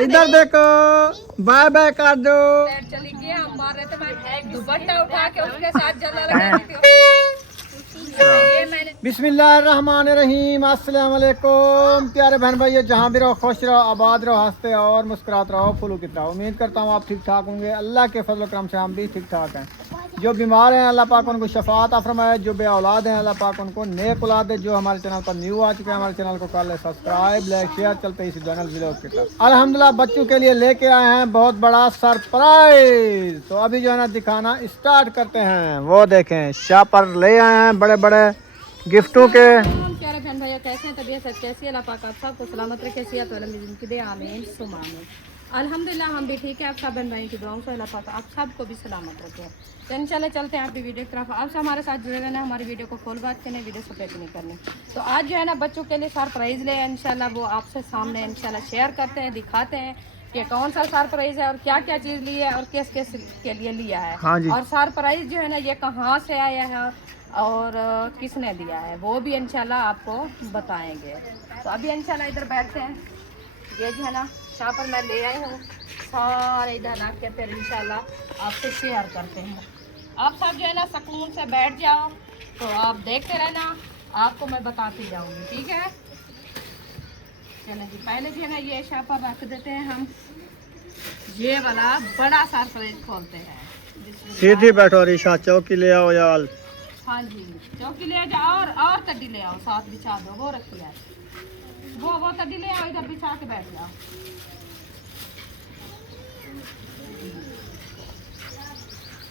इधर देखो, bye bye कर दो। चली गया, हम मार रहे थे, मैं दुपट्टा उठा के उसके साथ जला लगा रही थी। ये मैंने बिस्मिल्लाहिर्रहमानिर्रहीम, अस्सलाम वालेकुम प्यारे बहन भाइयों, जहाँ भी रहो खुश रहो, आबाद रहो, हंसते और मुस्कुराते रहो, फुलूकित रहो। उम्मीद करता हूँ आप ठीक ठाक होंगे। अल्लाह के फजल करम से हम भी ठीक ठाक हैं। जो बीमार हैं अल्लाह पाक उनको शफात अता फरमाए, जो बे औलाद हैं अल्लाह पाक उनको नेक औलाद दे। जो हमारे चैनल पर न्यू आ चुके हैं हमारे चैनल को कर ले सब्सक्राइब, लाइक शेयर। चलते इसी चैनल वीडियो की तरफ। अल्हम्दुलिल्लाह बच्चों के लिए लेके आए हैं बहुत बड़ा सरप्राइज। तो अभी जो है ना दिखाना स्टार्ट करते हैं। वो देखें शापर ले आए हैं बड़े बड़े गिफ्टों के। प्यारे बहन भाइयों, कैसे हैं? तबीयत कैसी है? अल्लाह पाक आप सबको सलामत रखे, सेहत वाला जिंदगी दे, आमीन सुम आमीन। अल्हम्दुलिल्लाह हम भी ठीक है। आप सब बहन भाइयों की दुआओं से अल्लाह पाक आप सबको भी सलामत रखे। तो इंशाल्लाह चलते हैं आपकी वीडियो की तरफ। आप सब हमारे साथ जुड़े रहना, हमारी वीडियो को फुल बात करने, वीडियो सपोर्ट नहीं करनी। तो आज जो है ना बच्चों के लिए सरप्राइज ले इंशाल्लाह वो आपसे सामने इंशाल्लाह शेयर करते हैं, दिखाते हैं कि कौन सा सरप्राइज है और क्या क्या चीज़ ली है और किस किस के लिए लिया है। हाँ जी। और सरप्राइज जो है ना ये कहाँ से आया है और किसने दिया है वो भी इंशाल्लाह आपको बताएंगे। तो अभी इंशाल्लाह इधर बैठते हैं। ये जो है ना शापर मैं ले आई हूँ, सारे इधर रख के फिर इंशाल्लाह आपसे शेयर करते हैं। आप सब जो है ना सुकून से बैठ जाओ, तो आप देखते रहना, आपको मैं बताती जाऊँगी, ठीक है? चलो जी, पहले जो है ना ये शापर रख देते हैं हम। ये वाला बड़ा सरप्राइज खोलते हैं। सीधी बैठो रिशा, चौकी ले आओ यार। हाँ जी, चौकी ले जाओ और तड्डी ले आओ, साथ बिछा दो, वो रखी है वो तड्डी ले आओ, इधर बिछा के बैठ जाओ।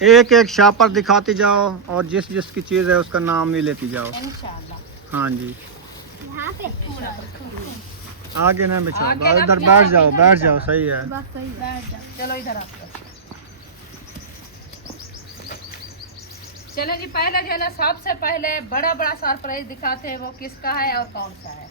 एक एक शापर दिखाती जाओ और जिस जिसकी चीज़ है उसका नाम भी लेती जाओ इंशाल्लाह। हाँ जी। यहाँ पे आगे ना बिछाओ, आगे ना इधर बिछाओ, बैठ जाओ, इधर बैठ बिछाओ। जाओ, सही है। बैठ जाओ, चलो इधर आपको। चलो जी, पहले जो है ना सबसे पहले बड़ा बड़ा सरप्राइज दिखाते हैं, वो किसका है और कौन सा है।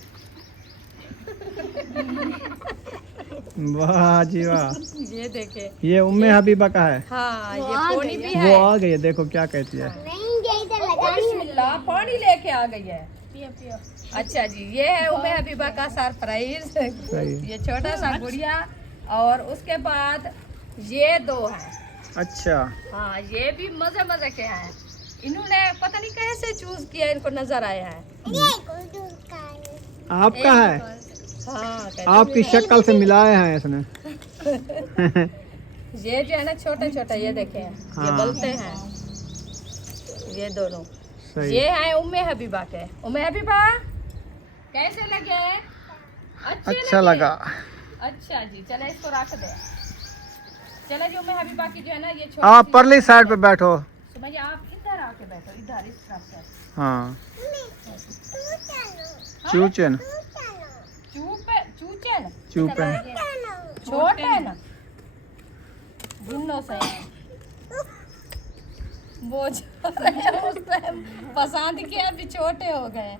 वाह जी वाह, ये देखे, ये उम्मे हबीबा का है। हाँ ये पोनी भी वो है। आ गई है, देखो क्या कहती है। बिस्मिल्लाह, पानी लेके आ गई है। अच्छा जी, ये है उम्मे हबीबा का सरप्राइज। सही। ये छोटा सा गुड़िया और उसके बाद ये दो हैं। अच्छा, हाँ ये भी मजे मजे के हैं। इन्होंने पता नहीं कैसे चूज किया, इनको नजर आया है। आपका है? हाँ आपकी शक्ल से मिलाए हैं इसने। ये जो है ना छोटे छोटे, ये देखे हैं, ये हाँ। बलते हैं ये दोनों। सही। ये है उम्मे हबीबा के। उम्मे हबीबा कैसे लगे? अच्छा लगा। अच्छा जी, चले इसको रख दे। चले जी, उम्मे हबीबा की जो है ना ये आप परली साइड पे बैठो। सुमैया आप इधर आके बैठो, इधर इस तरफ से। हाँ, चूचन चूचन चूपन छोटे ना दोनों से वो जो पसंद किया, अभी छोटे हो गए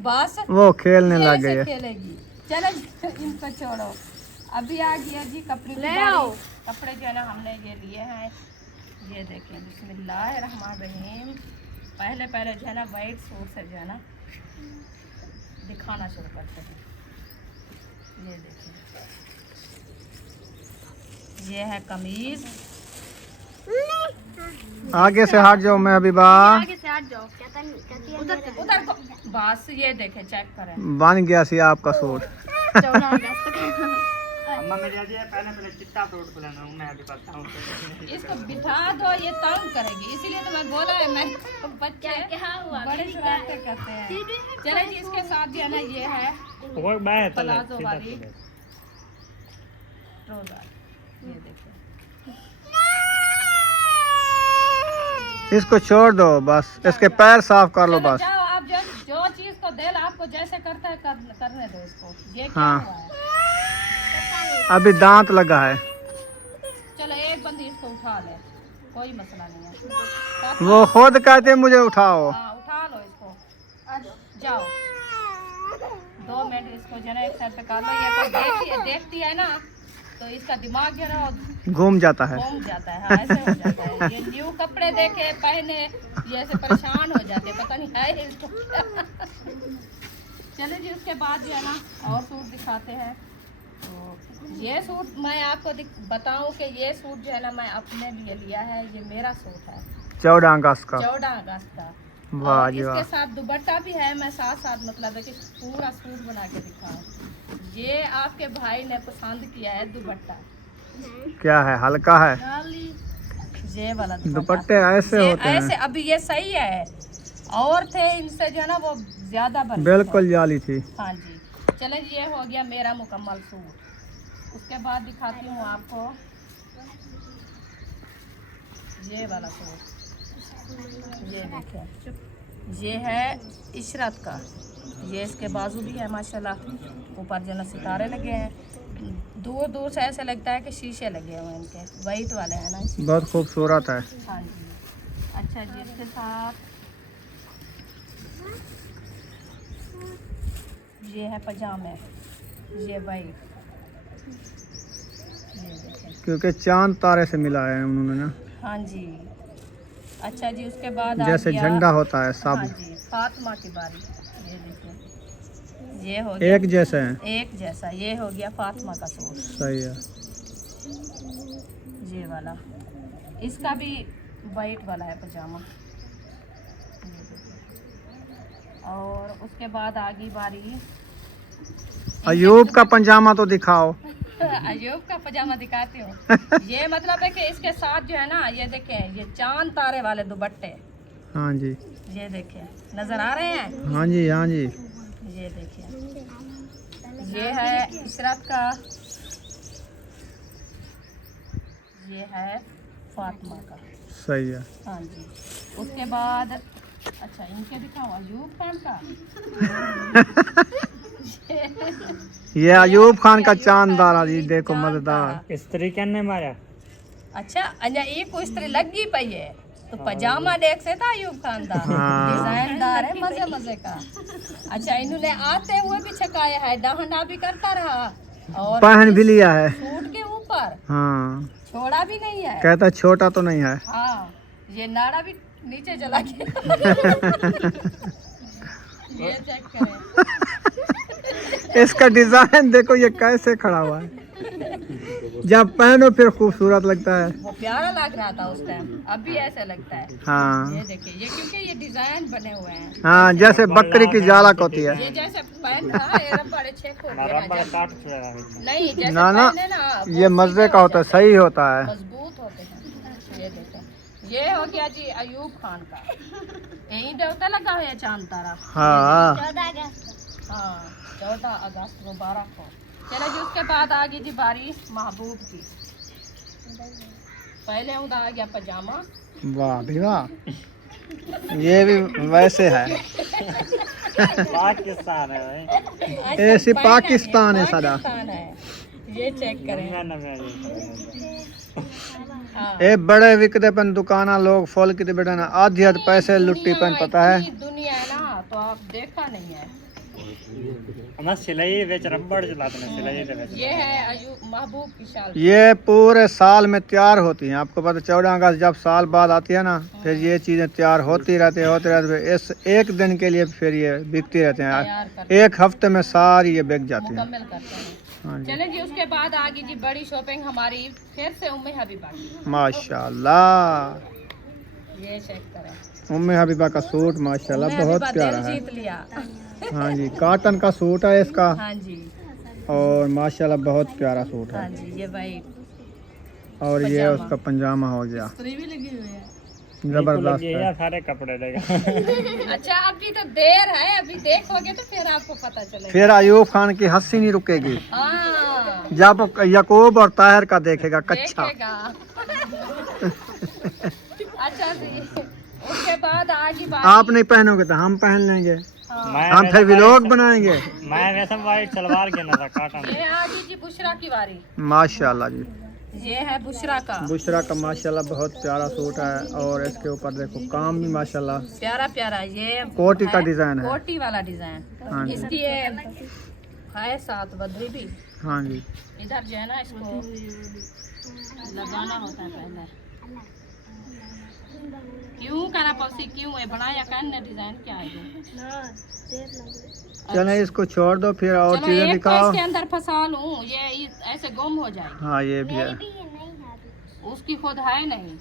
बस, वो खेलने ये लग ऐसे गई है। खेलेगी। चलो इनको छोड़ो, अभी आ गया जी कपड़े ले आओ। कपड़े जो है ना हमने ये लिए हैं, ये देखें, बिस्मिल्लाहिर्रहमानिर्रहीम। पहले पहले जो है ना वाइट सूट से जो है ना दिखाना शुरू करते हैं। ये देखिए, ये है कमीज। आगे से हट जाओ मैं हबीबा। आगे से हट जाओ, उधर को बस। ये देखें, चेक करें, बन गया सी आपका सूट। 14 अगस्त इसको बिठा दो, ये तंग करेगी, इसीलिए तो मैं बोला है। मैं बच्चे बड़े शरारतें करते हैं। चले जी, इसके साथ जो है ना ये है प्लाजो वाली ट्राउजर। ये देखिए, इसको छोड़ दो बस, इसके पैर साफ कर लो चलो बस। जाओ आप, जो चीज को दिल आपको जैसे करता है करने दो इसको। ये क्या हाँ। हुआ है? अभी दांत लगा है। चलो एक बंदी इसको उठा ले, कोई मसला नहीं है। वो खुद कहते मुझे उठाओ। हाँ उठा लो इसको, जाओ 2 मिनट इसको जो है एक साइड पे कर लो। ये कोई देखती है ना, तो इसका दिमाग जो है ना घूम जाता है। घूम जाता है। हाँ, ऐसे हो जाता है। ये न्यू कपड़े देखे पहने, ये ऐसे परेशान हो जाते, पता नहीं है इसको। चले जी, उसके बाद जो है ना और सूट दिखाते हैं। तो ये सूट मैं आपको बताऊं कि ये सूट जो है ना मैं अपने लिए लिया है, ये मेरा सूट है 14 अगस्त का। 14 अगस्त का। वाह और जी इसके वाह। साथ दुपट्टा भी है, मैं साथ साथ मतलब है कि पूरा सूट बना के दिखाऊं। ये आपके भाई ने पसंद किया है दुपट्टा। क्या है, हल्का है? ये वाला दुपट्टे ऐसे होते हैं। ऐसे अभी ये सही है, और थे इनसे जो है ना वो ज्यादा बन बिल्कुल जाली थी। हाँ जी। चले जी, ये हो गया मेरा मुकम्मल सूट। उसके बाद दिखाती हूँ आपको ये वाला सूट। ये देखिए, ये है इशरत का। ये इसके बाजू भी है माशाल्लाह, ऊपर जो ना सितारे लगे हैं, दूर दूर से ऐसे लगता है कि शीशे लगे हुए हैं इनके, वाइट वाले हैं ना। बहुत खूबसूरत है। हाँ जी। अच्छा जी, इसके साथ ये है पजामे, ये वाइट, ये देखें। क्योंकि चांद तारे से मिला है उन्होंने ना। हाँ जी। अच्छा जी, उसके बाद आ जैसे गया- झंडा होता है सब। हाँ जी, फातिमा की बारी। ये देखिए, ये हो गया एक जैसे हैं। एक जैसा। ये हो गया फातिमा का सूट, सही है। ये वाला। इसका भी वाइट वाला है पजामा। ये देखिए। और उसके बाद आ गई बारी अयूब का पजामा तो दिखाओ। अयूब का पजामा दिखाती हूँ। ये मतलब है कि इसके साथ जो है ना, ये देखें, ये चांद तारे वाले दुपट्टे। हाँ जी, ये देखें, नजर आ रहे हैं? हाँ जी, हाँ जी। ये देखिए, ये है इशरत का, ये है फातिमा का। सही है। हाँ जी। उसके बाद अच्छा इनके दिखाओ, अयूब खान का। ये अयूब खान का अयूब चांदारा खान जी, की देखो चांद मजेदार। तारा। इस तरीके ने मारा। अच्छा अजा ये कोई इस्त्री लगी पई है तो पजामा देख से था अयूब खान का। हाँ। डिजाइनदार है, मजे मजे का। अच्छा इन्होंने आते हुए भी छकाया है, डहाना भी करता रहा और पहन भी लिया है। सूट के ऊपर हाँ, छोड़ा भी नहीं है। कहता छोटा तो नहीं है। हाँ, ये नाड़ा भी नीचे चला गया। ये चेक करें, इसका डिजाइन देखो, ये कैसे खड़ा हुआ है। जब पहनो फिर खूबसूरत लगता है। वो प्यारा लग रहा था उस टाइम, अब भी ऐसा लगता है। हाँ ये देखिए, ये क्योंकि ये डिजाइन बने हुए हैं। हाँ, जैसे बकरी की जालक होती है। ये जैसे पहन रहा है रबड़ छेक हो गया रबड़ जब- काट छुएगा बीच में। नहीं जैसे ना ना, पहने ना वो ये मजे का होता है, सीधे हो सही होता है। जाते हैं, मजबूत होते हैं। ये देखो, ये हो गया जी अयूब खान का। यही देवता लगा है चांद तारा। हाँ, 14 अगस्त मुबारक हो। चलो जी, उसके बाद आ गई जी बारी महबूब की। पहले उधर आ गया पजामा। वाह भी वाह, ये भी वैसे है। पाकिस्तान है भाई। ऐसी पाकिस्तान है सदा। पाकिस्तान है। ये चेक करें। हाँ। ए बड़े विकते पन दुकाना लोग फॉल की बेटा ना आधी आध पैसे लुट्टी पन, पता है। इतनी दुनिया है ना, तो आप देखा नहीं है। हम सिलाई बेच रबड़ चलाते हैं, सिलाई दे बेच। ये है अयूब महबूब की शाल। ये पूरे साल में तैयार होती हैं, आपको पता। 14 अगस्त जब साल बाद आती है ना, फिर ये चीजें तैयार होती रहती है। इस एक दिन के लिए फिर ये बिकती रहते हैं। तैयार करते एक हफ्ते में सारी ये बिक जाती हैं। मुकम्मल करते हैं। हाँ जी, चले जी, उसके बाद आ गई जी बड़ी शॉपिंग हमारी फिर से उम्मे हबीबा की। माशाल्लाह। ये चेक करें, उम्मे हबीबा का सूट माशाल्लाह उम्मे बहुत हबीबा प्यारा दिल है। जीत लिया। हाँ जी, कॉटन का सूट है इसका, हाँ जी, और माशाल्लाह बहुत प्यारा सूट हाँ है। जी, ये भाई और ये पजामा। उसका पंजामा हो गया, स्त्री भी लगी हुई है। जबरदस्त ये है। सारे कपड़े देगा। अच्छा अभी तो देर है, अभी देखोगे तो फिर आपको पता चलेगा। फिर अयूब खान की हंसी नहीं रुकेगी हाँ, जब यकूब और ताहिर का देखेगा कच्चा। देखेगा। अच्छा जी, उसके बाद आ गई बात। आप नहीं पहनोगे तो हम पहन लेंगे, हाँ। हम फिर व्लॉग बनाएंगे। मैं वैसे वाइट सलवार गिना था काटन। ये आ गई जी बुशरा की बारी। माशाल्लाह जी, ये है बुशरा का, बुशरा का माशाल्लाह बहुत प्यारा सूट है। और इसके ऊपर देखो काम भी माशाल्लाह प्यारा प्यारा। ये कोटी का है डिजाइन है। कोटी वाला डिजाइन। हाँ जी। इसकी ये है साथ बदरी भी। हाँ जी, इधर जो है ना, इसको लगाना होता है पहले। क्यों करा पौसी क्यों है बनाया करने डिजाइन क्या है ये? चले इसको छोड़ दो, फिर और चलो चीजें एक तो दिखाओ। इसके अंदर फंसा लूं, ये ऐसे गुम हो जाएगी। हाँ ये भी है। उसकी खुद है नहीं।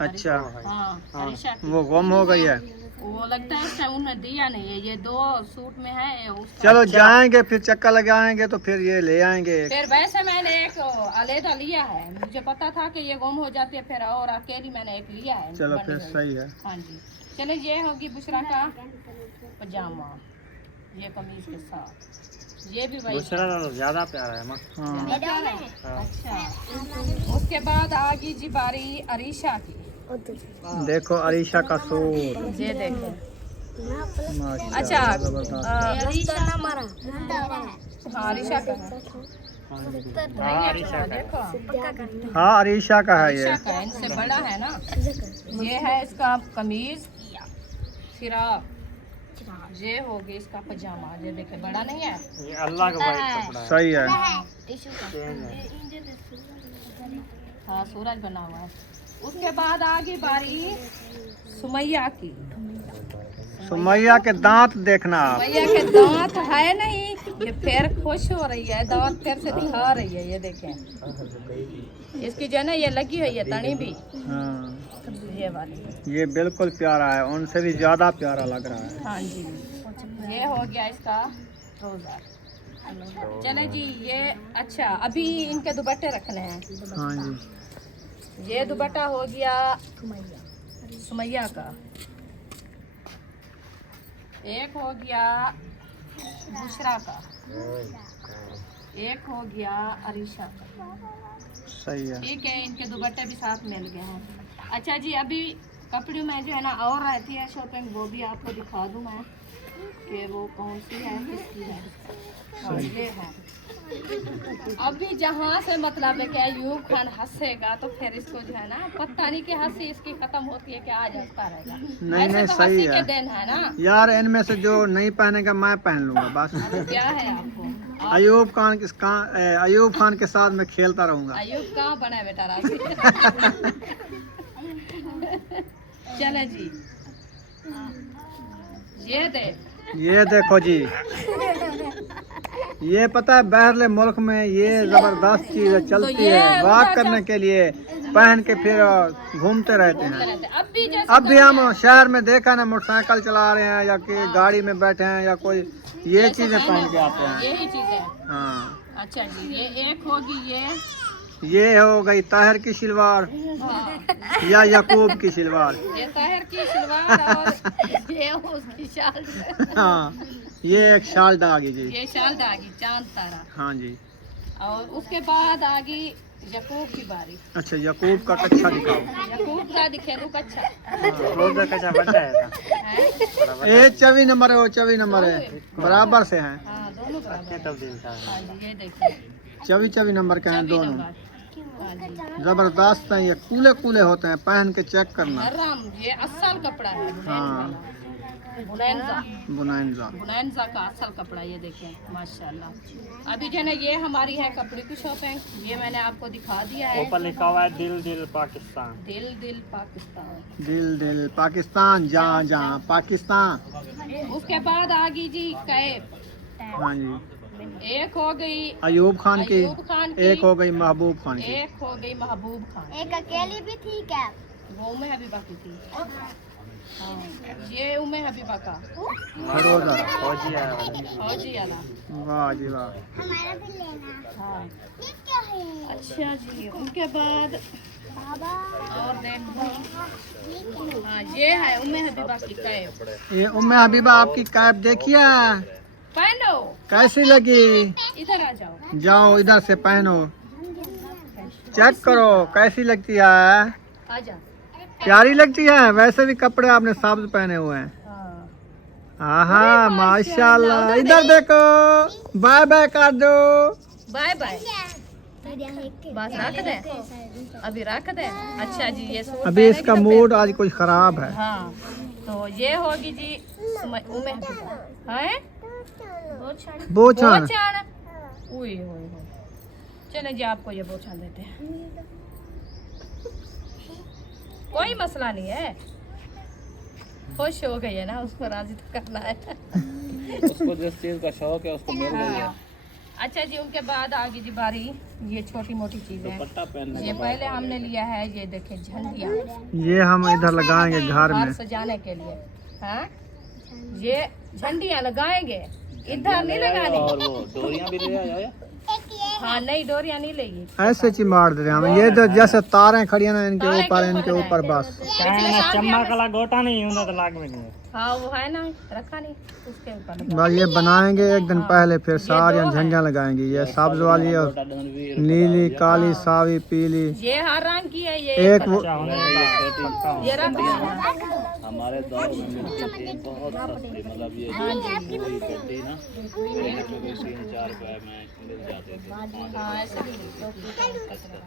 अच्छा हाँ अरीशा की। वो गुम हो गई है। वो लगता है इसका उन्हें दिया नहीं है, ये 2 सूट में है उसका। चलो जाएंगे, फिर चक्कर लगाएंगे तो फिर ये ले आएंगे। फिर वैसे मैंने एक अलहदा लिया है, मुझे पता था कि ये गुम हो जाती है, फिर और अकेली मैंने एक लिया है। चलो बनी फिर हुई। सही है। हाँ जी चलो, ये होगी बुशरा का पजामा, ये कमीज के साथ, ये भी वही दूसरा तो ज्यादा प्यारा है माँ। हाँ अच्छा। उसके बाद आ गई जी बारी अरीशा की। देखो अरीशा का सूट। ये देखो। माशाल्लाह, अच्छा जबरदस्त। हाँ अरीशा का है। हाँ अरीशा का है। देखो हाँ अरीशा का है ये। अरीशा का है, इनसे बड़ा है ना। ये है इसका कमीज, फिराक, ये होगी इसका पजामा। ये देखे बड़ा नहीं है। ये अल्लाह का भाई कपड़ा है। सही है। हाँ सूरज बना हुआ है। उसके बाद आ गई बारी सुमैया की। सुमैया के दांत देखना आप। सुमैया के दांत है नहीं, ये फिर खुश हो रही है, दांत फिर से दिखा रही है। ये देखें इसकी जो है ना, ये लगी हुई है तनी भी। हाँ ये वाली। ये बिल्कुल प्यारा है, उनसे भी ज्यादा प्यारा लग रहा है। हाँ जी ये हो गया इसका रोजा। चले जी ये अच्छा, अभी इनके दुपट्टे रखने हैं। हाँ जी ये दुपट्टा हो गया सुमैया का, एक हो गया बुशरा का, एक हो गया अरीशा का। सही है। ठीक है, इनके दुपट्टे भी साथ मिल गए हैं। अच्छा जी अभी कपड़े में जो है ना और रहती है शॉपिंग, वो भी आपको दिखा दूँ मैं कि वो कौन सी है किसकी है। और ये है अभी जहाँ से मतलब है कि अयूब खान हंसेगा तो फिर इसको जो है ना पता नहीं कि हंसी इसकी खत्म होती है कि आज हंसता रहेगा। नहीं, ऐसे तो सही हंसी है। के दिन है ना। यार इनमें से जो नहीं पहनेगा मैं पहन लूंगा बस। क्या है आपको अयूब खान के साथ मैं खेलता रहूंगा। अयूब कहाँ बना है बेटा राशि। चले जी ये देखो जी, ये पता है बाहरले मुल्क में ये जबरदस्त चीज चलती ये है, वॉक करने के लिए पहन के फिर घूमते रहते हैं। अब भी हम शहर में देखा ना, मोटरसाइकिल चला रहे हैं या कि गाड़ी में बैठे हैं या कोई ये चीजें पहन के आते हैं। यही चीज है। हाँ अच्छा जी ये एक होगी ये हो गई ताहिर की शलवार या यकूब की शलवार। ये ताहिर की सलवार और ये उसकी शाल। हाँ ये एक शाल डागी जी। ये शाल दागी चांद तारा। हाँ जी। और उसके बाद आ गई यकूब की बारी। अच्छा यकूब का कच्छा दिखाओ। यकूब का दिखे दू कच्छा रोजा का बड़ा है था। ये 24 नंबर है, वो 24 नंबर है, बराबर से हैं। हाँ दोनों बराबर। तब दिन था। हाँ जी ये देखिए 24 नंबर के हैं 24 दोनों। नंबर। हाँ जी जबरदस्त हैं ये, कूले कूले होते हैं, पहन के चेक करना। हराम ये असल कपड़ा है। हाँ। बुनैनजा बुनाइनजा। बुनैनजा का असल कपड़ा। ये देखें माशाल्लाह। अभी जो है ना ये हमारी है कपड़े की शॉपिंग, ये मैंने आपको दिखा दिया है। ऊपर लिखा हुआ है दिल दिल पाकिस्तान। दिल दिल पाकिस्तान। दिल दिल पाकिस्तान, जहाँ जहाँ पाकिस्तान। उसके बाद आ गई जी कैप। हाँ जी। एक हो गई अयूब खान की, अयूब खान की, एक हो गई महबूब खान की। एक हो गई महबूब खान। एक अकेली भी थी क्या? वो उम्मे हबीबा की थी। हाँ ये उम्मे हबीबा का रोजा। फौजी है। फौजी वाला। वाह जी वाह। हमारा भी लेना। हाँ ये क्या है? अच्छा जी उनके बाद बाबा और देखो हाँ ये है उम्मे हबीबा की कैप। ये उम्मे हबीबा आपकी कैप देखिए पहनो कैसी लगी। इधर आ जाओ। जाओ इधर से पहनो, चेक करो कैसी लगती है। आ जा। प्यारी लगती है। वैसे भी कपड़े आपने सब्ज पहने हुए हैं। हाँ हाँ माशाल्लाह। इधर देखो, बाय बाय कर दो। बाय बाय बस रख दे, अभी रख दे। अच्छा जी ये सूट अभी पहनेगी इसका तो मूड आज कुछ खराब है। हाँ तो ये होगी जी उम्मे हबीबा है बोछान। बोछान। ओए होए होए। चले जी आपको ये बोछान देते हैं। कोई मसला नहीं है, खुश हो गई है ना, उसको राजी तो करना है। उसको जिस चीज का शौक है उसको मिल गई है। अच्छा जी, उनके बाद आगे जी बारी ये छोटी मोटी चीजें। दुपट्टा पहनने ये पहले हमने लिया है, ये देखिए झंडिया, ये हम इधर लगाएंगे घर में। घर सजाने के लिए। हाँ, ये झंडियाँ लगाएंगे, इधर नहीं लगाने। और वो डोरियां भी ले आया। हाँ, नहीं डोरियाँ नहीं लेगी। ऐसे चिमार देते हैं हम। ये तो जैसे तारें खड़ी है ना, इनके ऊपर बस। चम्मक वाला गोटा नहीं होता तो लाग में नहीं है। हाँ वो है ना, रखा नहीं उसके ऊपर। बस ये बनाएंगे एक दिन पहले, फिर सारी झंडियाँ लगाएंगे। ये सब्ज वाली और नीली, काली, सावी, पीली। ये हर रंग की है। ये एक वो ये रंग हमारे दौर में मिलती थी बहुत सस्ती, मतलब ये वही गड्डी ना 3-4 रुपए में मिल जाते थे। हाँ, ऐसे भी।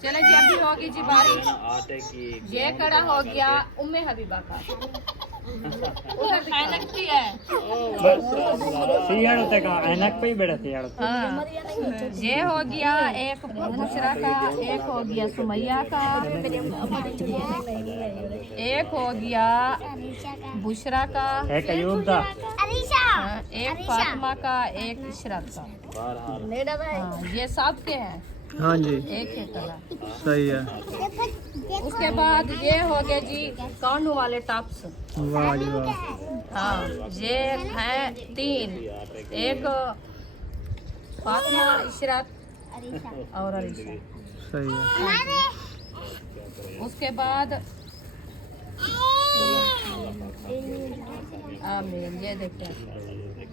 चलो जी, अभी होगी जी बारी। आटे की ये कड़ा हो गया उम्मे हबीबा का। उधर ऐनक की है। सियाड़ होते का ऐनक पे ही बैठे सियाड़। हाँ, ये हो गया एक बुशरा का, एक हो गया सुमैया का, एक हो गया बुशरा का, एक अयूब दा, हाँ, एक फातिमा का, एक इशरत का। हाँ, ये सब के हैं, हाँ जी, एक ही तरह। सही है। उसके बाद ये हो गए जी कानू वाले टॉप्स। वाह जी वाह। हाँ, ये हैं 3, एक फातिमा, इशरत और अलीशा। सही है। उसके बाद आमीन, ये देखते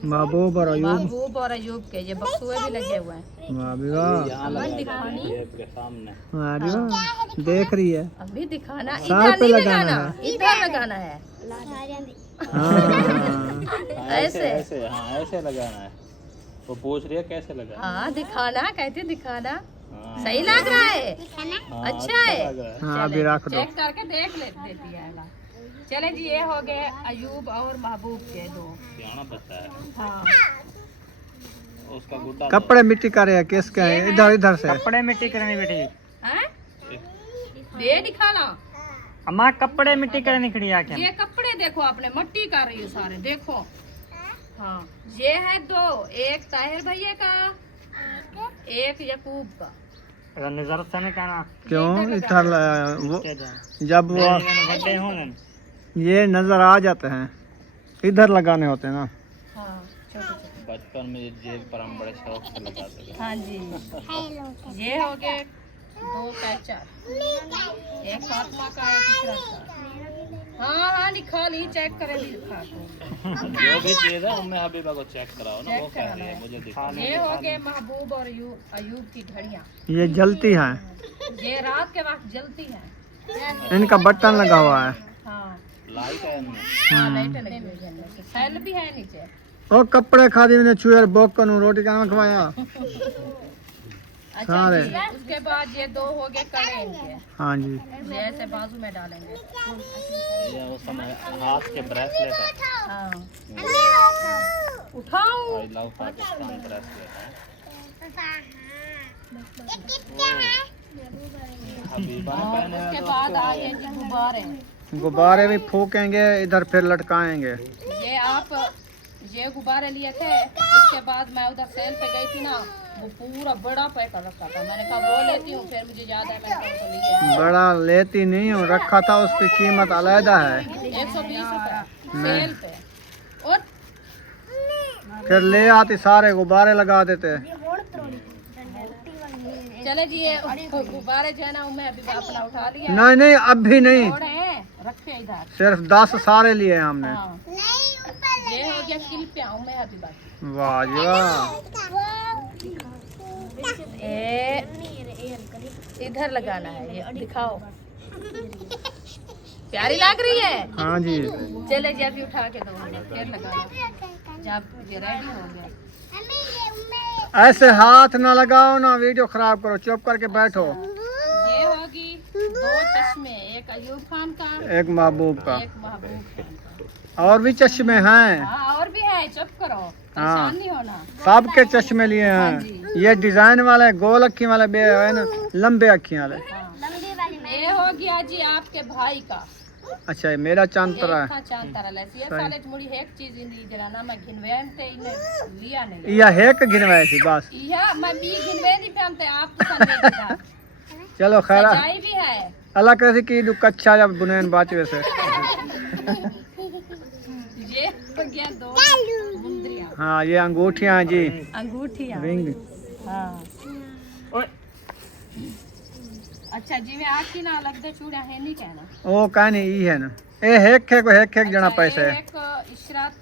महबूब और अयूब। महबूब और अयूब के ये बक्सुए भी लगे हुए हैं। वाह भी वाह। यहाँ दिखानी आपके सामने। वाह भी वाह। देख रही है। अभी दिखाना, साल इधर पे नहीं लगाना लगाना, इधर लगाना है। हाँ। ऐसे ऐसे हाँ ऐसे लगाना है। वो पूछ रही है कैसे लगाना। हाँ, दिखाना, कहते दिखाना। हाँ, सही लग रहा है, हाँ, अच्छा है। लग रहा है। हाँ अभी रख दो। चेक करके देख देती है ना। चले जी, ये हो गए अयूब और महबूब के 2। सियाना बच्चा है हाँ, उसका गुड्डा कपड़े मिट्टी का रहे किसके हैं? इधर इधर से। कपड़े मिट्टी करनी बेटी। हैं? ये दिखाना। अम्मा कपड़े मिट्टी करनी खड़ी आके। ये कपड़े देखो, आपने मट्टी कर रही हो सारे, देखो। हाँ, ये है 2, एक ताहिर भैया का, एक यकूब का। अगर नजर से नहीं कहना क्यों इधर वो क्या जाए। जब वो बर्थडे हो ना ये नजर आ जाते हैं, इधर लगाने होते हैं ना। हाँ, छोटे छोटे। बचपन में ये जेब पर हम बड़े शौक से लगाते थे। हाँ जी, ये हो गए 2 कैचर, एक फातिमा का, एक इशरत का। हाँ हाँ, निकाली, चेक करें, दिखा दो। जो भी चीज है उनमें हबीबा को चेक कराओ ना, वो चेक कह रही है कराना मुझे दिखा। ये हो गए महबूब और अयूब की घड़ियाँ। ये जलती हैं, ये रात के वक्त जलती हैं। इनका बटन लगा हुआ है। हाँ, लाइट है इनमें। हाँ, लाइटें लगी हुई हैं नीचे, सेल भी है नीचे। ओ कपड़े खादी मैंने चुयर बोक करूँ, रोटी का खवाया। अच्छा सारे। जी, उसके बाद ये 2 हो गए कड़े इनके, हाँ जी। ये ऐसे बाजू में डालेंगे। ये उस समय हाथ के ब्रेसलेट है। हाँ, उठाऊं। आई लव पाकिस्तान ब्रेसलेट है। हबीबा ने पहने हैं उसके तो बाद आ गए जी गुब्बारे। गुब्बारे भी फूकेंगे, इधर फिर लटकाएंगे। ये आप ये गुब्बारे लिए थे, उसके बाद मैं उधर सेल पे गई थी ना, वो पूरा बड़ा पैक रखा था। मैंने कहा वो लेती हूँ, फिर मुझे याद है मैंने तो लिया। बड़ा लेती नहीं हूँ, रखा था, उसकी कीमत अलहदा है। 120 रुपए सेल पे। और फिर ले आती, सारे गुब्बारे लगा देते। चले जी, ये गुब्बारे जो है ना, मैं अभी अपना उठा लिया। नहीं नहीं अब भी नहीं, थोड़े हैं, रखे इधर। सिर्फ 10 सारे लिए हैं हमने। हाँ, ये हो गया किल्पियाँ मैं अभी बाकी। वाह जी वाह। इधर लगाना है, ये दिखाओ। प्यारी लग रही है। हाँ जी। चले जी, अभी उठा के दो, फिर लगाना जब ये रेडी हो गया। ऐसे हाथ ना लगाओ ना, वीडियो खराब करो, चुप करके बैठो। ये होगी 2 चश्मे, एक अयूब खान का, एक महबूब का, एक महबूब खान का। और भी चश्मे हैं। हाँ, और भी है, चुप करो, परेशान नहीं होना। सबके चश्मे लिए हैं। ये डिजाइन वाले, गोल अखी वाले भी है ना, लंबे अखी वाले। हाँ। ये हो गया जी आपके भाई का, अच्छा ये मेरा चांद तरा है हाँ चांद तरह लैसी ये साले मुड़ी एक चीज इंदी जरा ना मैं गिनवेन ते इन लिया नहीं या हेक गिनवाए थी बस या मैं भी गिनवे नहीं पहनते आप तो संदे देता चलो खैर सच्चाई भी है अल्लाह कैसे की दु कच्चा जब बुनेन बाच वैसे ये हो गया दो मुंदरियां हाँ ये अंगूठियाँ हैं जी अंगूठियां रिंग हाँ ओए अच्छा जी मैं आपकी ना लगदे चूड़ा है नहीं कहना ओ कहनी ई है ना ए हेक जना पैसे है एक इशरत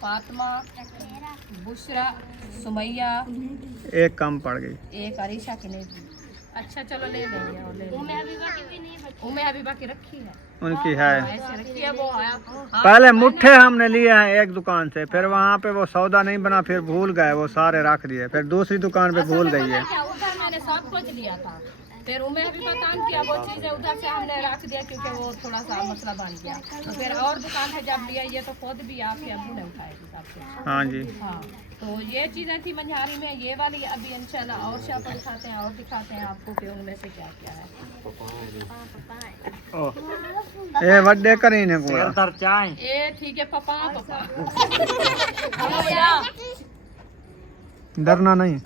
फातिमा बुशरा सुमैया एक कम पड़ गई एक अरीशा की नहीं थी अच्छा चलो ले लेंगे और ले लेंगे उम्मे हबीबा की रखी है उनकी है ऐसे रखी है वो आया पहले मुट्ठे हमने लिए हैं एक दुकान से फिर वहाँ पे वो सौदा नहीं बना फिर भूल गए वो सारे रख दिए फिर दूसरी दुकान पे भूल गई है क्या उधर मैंने सब कुछ लिया था फिर उम्मे भी बतान किया वो चीज़ है उधर से हमने रख दिया क्योंकि वो थोड़ा सा मसला बन गया तो फिर और दुकान है जब लिया ये तो खुद भी आपके अबू ने उठाएगी सबसे हाँ जी हाँ तो ये चीज़ें थी मंझारी में ये वाली अभी इंशाल्लाह और शाप दिखाते हैं और दिखाते हैं आपको कि उनमें से क्या क्या है ये वड्डे करीने पूरा सिकंदर चाय ये ठीक है पापा पापा डरना नहीं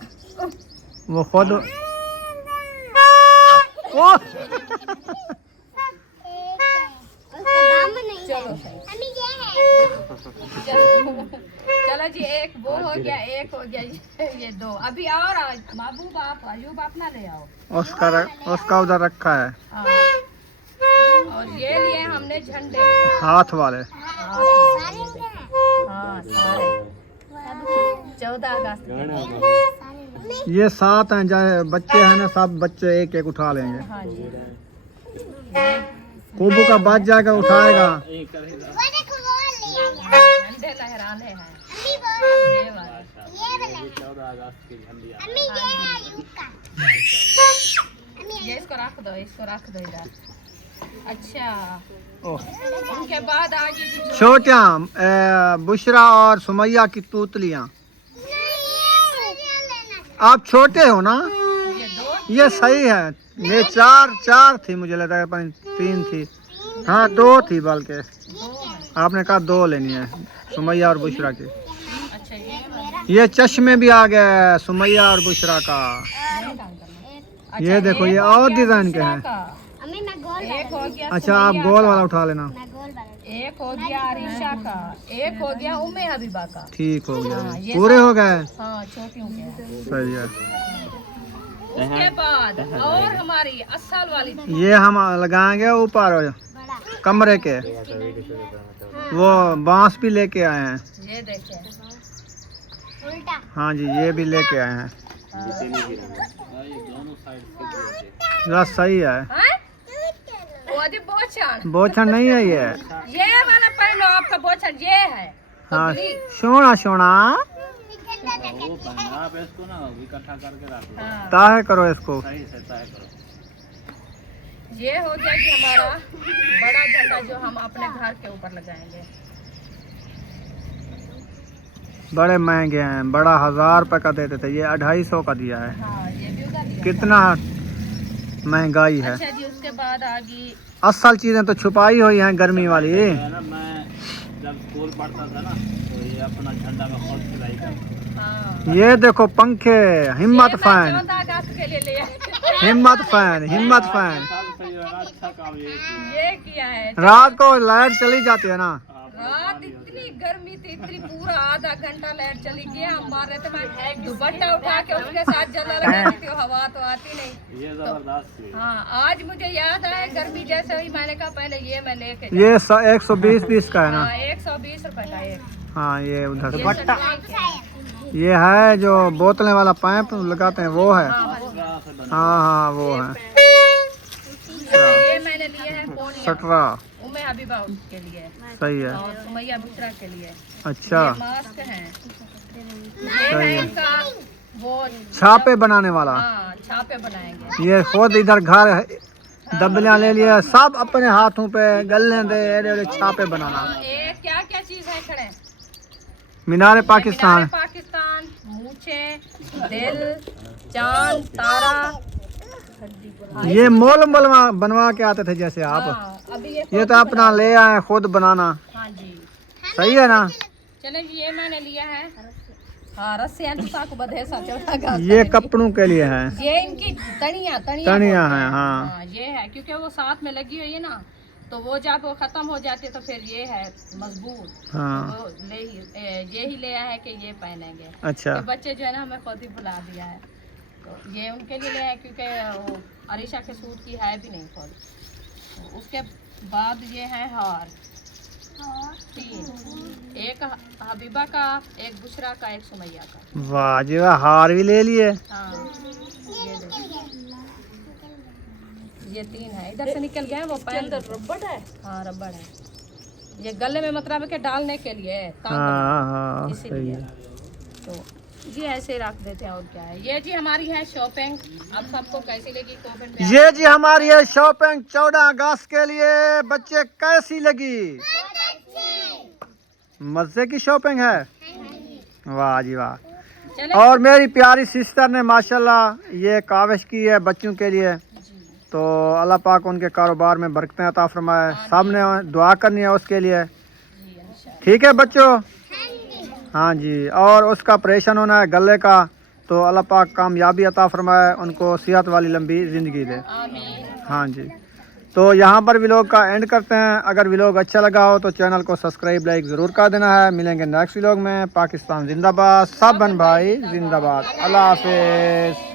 वो खुद ओ उसका दाम नहीं है हमें ये है चलो जी एक वो हो गया एक हो गया ये दो अभी और महबूब आप अयूब आप ना ले आओ उसका उधर रखा है हाँ। और ये लिए हमने झंडे हाथ वाले हाँ सारे 14 अगस्त ये 7 हैं चाहे बच्चे हैं ना सब बच्चे एक एक उठा लेंगे हाँ जी कोबू का बच जाएगा उठाएगा वो देखो वो ले आया झंडे लहराने हैं अम्मी वो ये वाले ये वाला 14 अगस्त की झंडी अम्मी ये है आयुब का ये इसको रख दो इधर अच्छा ओह उनके बाद आगे जो छोटियाँ बुशरा और सुमैया की तूतलियाँ आप छोटे हो ना ये दो ये सही है ये चार थी मुझे लगता है 3 थी हाँ 2 थी बल्कि आपने कहा 2 लेनी है सुमैया और बुशरा की अच्छा ये चश्मे भी आ गए सुमैया और बुशरा का ये देखो ये और डिजाइन के हैं अम्मी मैं गोल एक हो गया अच्छा आप गोल वाला उठा लेना मैं गोल वाला एक हो गया अरीशा का एक हो गया उम्मे हबीबा का ठीक हो गया ये पूरे हो गए हाँ छोटियों के सही है उसके बाद और हमारी असल वाली थी ये हम लगाएंगे ऊपर कमरे के वो बांस भी लेके आए हैं ये देखे उल्टा हाँ जी ये भी लेके आए हैं ये दोनों साइड से बस सही है वो अभी बोचन बोछन नहीं है ये वाला पहनो आपका बोचन ये है हाँ सोना सोना वो पहना आप इसको ना इकट्ठा करके रख लो हाँ ताहे करो इसको सही से तय करो ये हो गया कि हमारा बड़ा झंडा जो हम अपने घर के ऊपर लगाएंगे बड़े महंगे हैं बड़ा 1000 रुपए का देते थे ये 250 का दिया है हाँ ये भी उधर दिया। कितना महंगाई है अच्छा जी उसके बाद आगे असल चीजें तो छुपाई हुई हैं गर्मी वाली है ना मैं जब स्कूल पढ़ता था ना तो ये अपना झंडा में खुद सिलाई करता हाँ ये देखो पंखे हिम्मत फैन 14 अगस्त के लिए लिया हिम्मत फैन सबसे जो है ना अच्छा काम ये किया। ये किया है रात को लाइट चली जाती है ना रात इतनी गर्मी थी इतनी पूरा आधा घंटा लाइट चली गया हम मार रहे थे मैं दुपट्टा उठा के उसके साथ जला लगाती थी हवा तो आती नहीं ये जबरदस्त थी हाँ आज मुझे याद आया गर्मी जैसे ही मैंने कहा पहले ये मैं लेके ये 120 का है ना हाँ 120 रुपए का एक हाँ ये उधर ये दुपट्टा सटवाई ये है जो बोतलें वाला पाइप लगाते हैं वो है हाँ हाँ वो है ये मैंने लिए हैं पोनिया सटरा उम्मे हबीबा के लिए सही है और सुमैया बुशरा के लिए अच्छा ये मास्क हैं ये है इनका वो छापे बनाने वाला हाँ छापे बनाएंगे ये खुद इधर घर दबलियां ले लिया सब अपने हाथों पे गलने दे एड़े छापे बनाना हाँ, ये क्या क्या चीज है खड़े मीनार पाकिस्तान पाकिस्तान मूछे दिल चांद तारा ये मोल बनवा के आते थे जैसे आप हाँ, अब अभी ये तो अपना ले आए खुद बनाना, हाँ जी। सही है ना। चले जी, ये मैंने लिया है। हाँ, रस्सियाँ तो साकू बधे सा चढ़ा ये कपड़ों के लिए है, ये इनकी तनिया तनिया है। हाँ हाँ, ये है क्योंकि वो साथ में लगी हुई है ना, तो वो जब वो खत्म हो जाती है तो फिर ये है मजबूत। हाँ। तो ये ही ले आया है कि ये पहनेंगे। अच्छा, ये बच्चे जो है ना हमें खुद ही बुला दिया है, तो ये उनके लिए ले आया क्योंकि वो अरीशा के सूट की है भी नहीं खुद। तो उसके बाद ये है हार, 3, एक हबीबा का, एक बुशरा का, एक सुमैया का। वाह जी वाह, हार भी ले लिए। हाँ, ये देखो, ये 3 है, इधर से निकल गया वो पैन रबड़ है। हाँ, रबड़ है। ये गले में मतलब है कि डालने के लिए है, हाँ हाँ, सही इसीलिए। है। तो जी ऐसे रख देते हैं, और क्या है। ये जी हमारी है शॉपिंग। अब सबको कैसी लगी कमेंट में। ये जी हमारी है शॉपिंग 14 अगस्त के लिए। बच्चे कैसी लगी? मजे की शॉपिंग है, वाह जी वाह। चले और मेरी प्यारी सिस्टर ने माशाल्लाह ये काविश की है बच्चों के लिए, तो अल्लाह पाक उनके कारोबार में बरकतें अता फरमाए। सबने दुआ करनी है उसके लिए, ठीक है बच्चों। हाँ जी, और उसका ऑपरेशन होना है गले का, तो अल्लाह पाक कामयाबी अता फरमाए, उनको सेहत वाली लंबी ज़िंदगी दे। आमीन। हाँ जी, तो यहाँ पर व्लॉग का एंड करते हैं। अगर व्लॉग अच्छा लगा हो तो चैनल को सब्सक्राइब लाइक ज़रूर कर देना है। मिलेंगे नेक्स्ट व्लॉग में। पाकिस्तान जिंदाबाद, सब बहन भाई जिंदाबाद। अल्लाह हाफिज़।